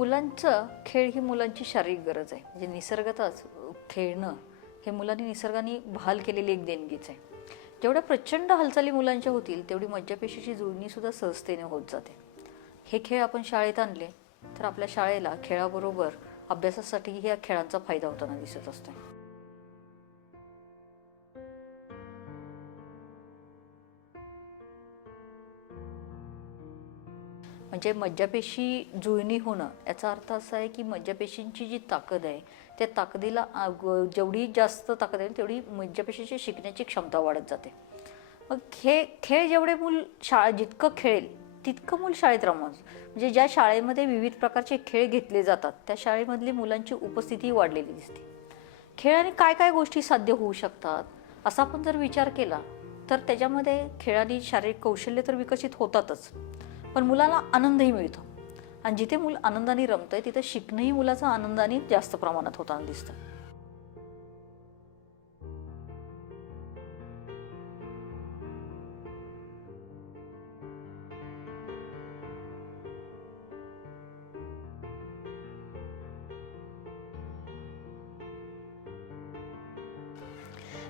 मुलांचं खेळ ही मुलांची शारीरिक गरज आहे. म्हणजे निसर्गातच खेळणं हे मुलांनी निसर्गाने बहाल केलेली एक देणगीच आहे. जेवढ्या प्रचंड हालचाली मुलांच्या होतील तेवढी मज्जापेशीची जुळणीसुद्धा सहजतेने होत जाते. हे खेळ आपण शाळेत आणले तर आपल्या शाळेला खेळाबरोबर अभ्यासासाठी या खेळांचा फायदा होताना दिसत असतो म्हणजे मज्जापेशी जुळणी होणं याचा अर्थ असा आहे की मज्जापेशींची जी ताकद आहे त्या ताकदीला जेवढी जास्त ताकद आहे तेवढी मज्जापेशीची शिकण्याची क्षमता वाढत जाते. मग खेळ खेळ जेवढे मूल शाळा जितकं खेळेल तितकं मूल शाळेत रमवत म्हणजे ज्या शाळेमध्ये विविध प्रकारचे खेळ घेतले जातात त्या शाळेमधली मुलांची उपस्थिती वाढलेली दिसते. खेळाने काय काय गोष्टी साध्य होऊ शकतात असा आपण जर विचार केला तर त्याच्यामध्ये खेळाने शारीरिक कौशल्य तर विकसित होतातच. पण मुलाला आनंदही मिळतो. आणि जिथे मूल आनंदाने रमतंय तिथे शिकणंही मुलाचं आनंदाने जास्त प्रमाणात होताना दिसतं.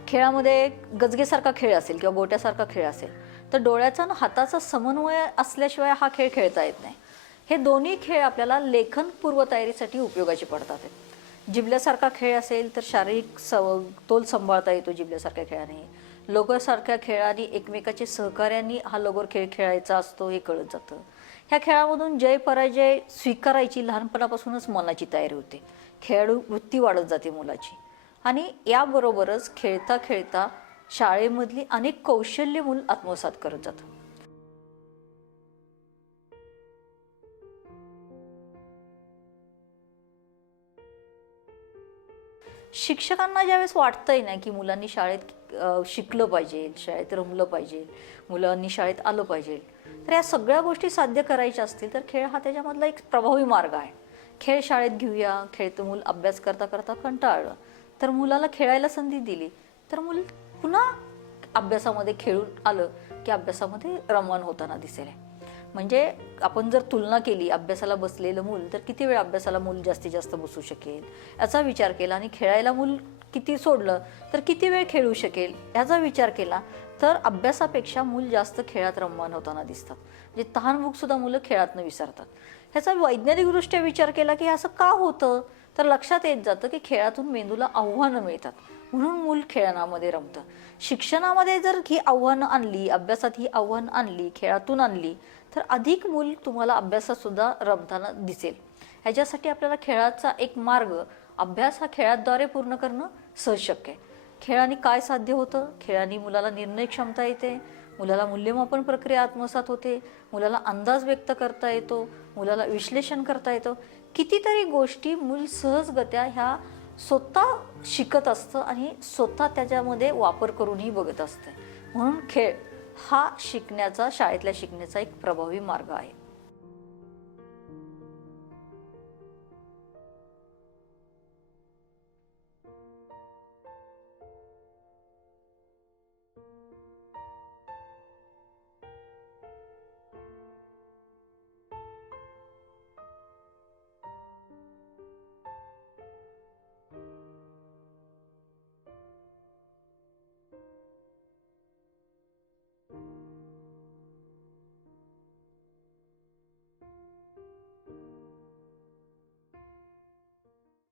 खेळामध्ये गजगेसारखा खेळ असेल किंवा गोट्यासारखा खेळ असेल तर डोळ्याचा आणि हाताचा समन्वय असल्याशिवाय हा खेळ खेळता येत नाही. हे दोन्ही खेळ आपल्याला लेखन पूर्वतयारीसाठी उपयोगाचे पडतात. जिबल्यासारखा खेळ असेल तर शारीरिक सव तोल सांभाळता येतो जिबल्यासारख्या खेळाने. लगोरसारख्या खेळाने एकमेकाचे सहकार्यांनी हा लगोर खेळ खेळायचा असतो हे कळत जातं. ह्या खेळामधून जय पराजय स्वीकारायची लहानपणापासूनच मनाची तयारी होते. खेळाडू वृत्ती वाढत जाते मुलाची. आणि याबरोबरच खेळता खेळता शाळेमधली अनेक कौशल्य मूल आत्मसात करत जातं शिक्षकांना ज्यावेळेस वाटतंय ना की मुलांनी शाळेत शिकलं पाहिजे शाळेत रमलं पाहिजे मुलांनी शाळेत आलं पाहिजे तर या सगळ्या गोष्टी साध्य करायच्या असतील तर खेळ हा त्याच्यामधला एक प्रभावी मार्ग आहे. खेळ शाळेत घेऊया खेळतं मूल अभ्यास करता करता कंटाळलं. तर मुलाला खेळायला संधी दिली तर मूल पुन्हा अभ्यासामध्ये खेळून आलं की अभ्यासामध्ये रमण होताना दिसेल. म्हणजे आपण जर तुलना केली अभ्यासाला बसलेलं मूल तर किती वेळ अभ्यासाला मूल जास्तीत जास्त बसू शकेल? याचा विचार केला आणि खेळायला मूल किती सोडलं तर किती वेळ खेळू शकेल? याचा विचार केला तर अभ्यासापेक्षा मूल जास्त खेळात रममान होताना दिसतात. म्हणजे तहानभूकसुद्धा सुद्धा मुलं खेळातनं विसरतात. ह्याचा वैज्ञानिकदृष्ट्या विचार केला की असं का होतं? तर लक्षात येत जातं की खेळातून मेंदूला आव्हानं मिळतात. म्हणून मूल खेळण्यामध्ये रमतं. शिक्षणामध्ये जर ही आव्हानं आणली अभ्यासात ही आव्हानं आणली खेळातून आणली तर अधिक मूल तुम्हाला अभ्यासातसुद्धा रमताना दिसेल. ह्याच्यासाठी आपल्याला खेळाचा एक मार्ग अभ्यास हा खेळाद्वारे पूर्ण करणं सहज शक्य आहे. खेळाने काय साध्य होतं? खेळाने मुलाला निर्णय क्षमता येते मुलाला मूल्यमापन प्रक्रिया आत्मसात होते मुलाला अंदाज व्यक्त करता येतो मुलाला विश्लेषण करता येतं. कितीतरी गोष्टी मूल सहजगत्या ह्या स्वतः शिकत असतं आणि स्वतः त्याच्यामध्ये वापर करूनही बघत असतं. म्हणून खेळ हा शिकण्याचा शाळेतल्या शिकण्याचा एक प्रभावी मार्ग आहे.